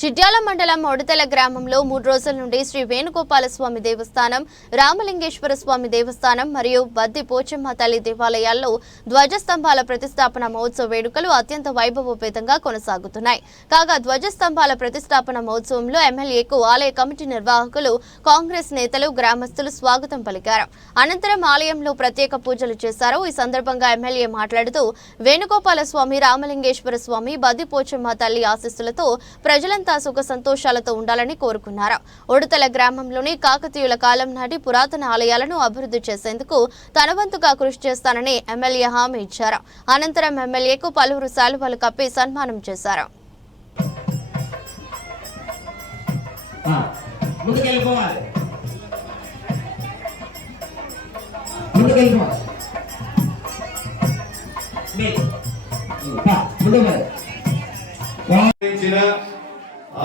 చిట్యాల మండలం ఒడతల గ్రామంలో 3 రోజుల నుండి శ్రీ వేణుగోపాల స్వామి దేవస్థానం, రామలింగేశ్వర స్వామి దేవస్థానం మరియు బద్ది పోచమ్మ తల్లి దేవాలయాల్లో ధ్వజస్తంభాల ప్రతిష్టాపన మహోత్సవ వేడుకలు అత్యంత వైభవోపేతంగా కొనసాగుతున్నాయి. కాగా ధ్వజస్తంభాల ప్రతిష్టాపన మహోత్సవంలో ఎమ్మెల్యేకు ఆలయ కమిటీ నిర్వాహకులు, కాంగ్రెస్ నేతలు, గ్రామస్తులు స్వాగతం పలికారు. అనంతరం ఆలయంలో ప్రత్యేక పూజలు చేశారు. ఈ సందర్భంగా ఎమ్మెల్యే మాట్లాడుతూ వేణుగోపాల స్వామి, రామలింగేశ్వర స్వామి, బద్ది పోచమ్మ తల్లి ఆశీస్సులతో ప్రజలంతా సుఖ సంతోషాలతో ఉండాలని కోరుకున్నారు. ఒడతల గ్రామంలోని కాకతీయుల కాలం నాటి పురాతన ఆలయాలను అభివృద్ధి చేసేందుకు తన వంతుగా కృషి చేస్తానని ఎమ్మెల్యే హామీ ఇచ్చారు. అనంతరం ఎమ్మెల్యేకు పలువురు శాలువాలు కప్పి సన్మానం చేశారు.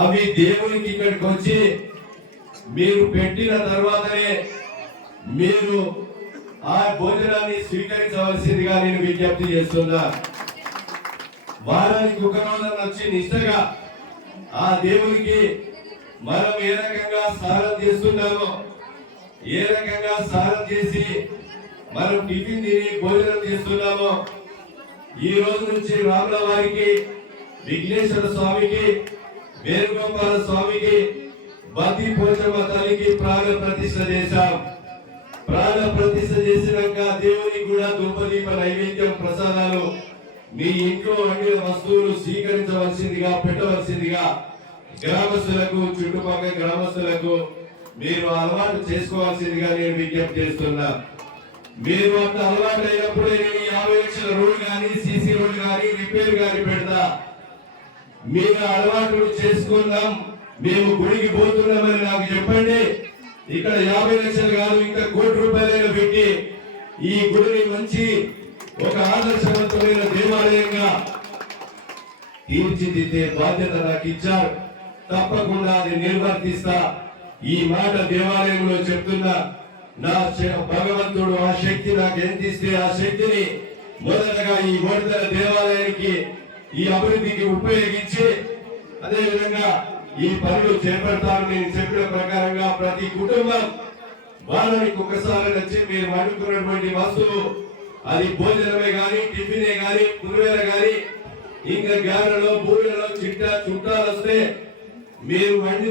అవి దేవునికి ఇక్కడికి వచ్చి మీరు పెట్టిన తర్వాతనే మీరు ఆ భోజనాన్ని స్వీకరించవలసిందిగా నేను విజ్ఞప్తి చేస్తున్నా. వారానికి ఒక రోజు వచ్చి నిష్టగా ఆ దేవునికి మనం ఏ రకంగా స్నానం చేస్తున్నామో, ఏ రకంగా స్నానం చేసి మనం టిఫిన్ తిని భోజనం చేస్తున్నామో, ఈ రోజు నుంచి రాముల వారికి, విఘ్నేశ్వర స్వామికి, వేణుగోపాల స్వామికి, బద్ది పోచమ్మ తల్లికి ప్రాణ ప్రతిష్ఠ చేశాం. ప్రాణ ప్రతిష్ఠ చేసినాక దేవునికి కూడా ధూపదీప నైవేద్యం ప్రసాదాలు మీ ఇంట్లో వండిన వస్తువులు స్వీకరించవలసిందిగా, పెట్టవలసిందిగా గ్రామస్తులకు, చుట్టుపక్కల గ్రామస్తులకు మీరు అలవాటు చేసుకోవాల్సిందిగా నేను విజ్ఞప్తి చేస్తున్నా. మీరు అంత అలవాటు అయినప్పుడే నేను 50 లక్షల రోడ్డు కానీ, సీసీ రోడ్డు కానీ, రిపేర్ కానీ పెడతా. మీరు అలవాటు చేసుకుందాం, మేము గుడికి పోతున్నామని నాకు చెప్పండి. ఇక్కడ 50 లక్షలు కాదు, ఇంకా ₹1 కోటి పెట్టి ఈ గుడిని మంచి ఒక ఆదర్శవంతమైన దేవాలయంగా తీర్చిదిద్దే బాధ్యత నాకు ఇచ్చారు. తప్పకుండా అది నిర్వర్తిస్తా. ఈ మాట దేవాలయంలో చెప్తున్నా. నా భగవంతుడు ఆ శక్తి నాకు ఎంత ఇస్తే ఆ శక్తిని మొదటగా ఈ ఒడతల దేవాలయానికి, ఈ అభివృద్ధికి ఉపయోగించి అదే విధంగా ఈ పనులు చేపడతాను. నేను చెప్పిన ప్రకారంగా ప్రతి కుటుంబం వారానికి ఒకసారి వచ్చి మీరు వండుకున్నటువంటి వస్తువు, అది భోజనమే గాని, టిఫినే గాని, పులివేర గాని, ఇంకా గారెలో, బూరెలో చుట్టాలు వస్తే మీరు వండి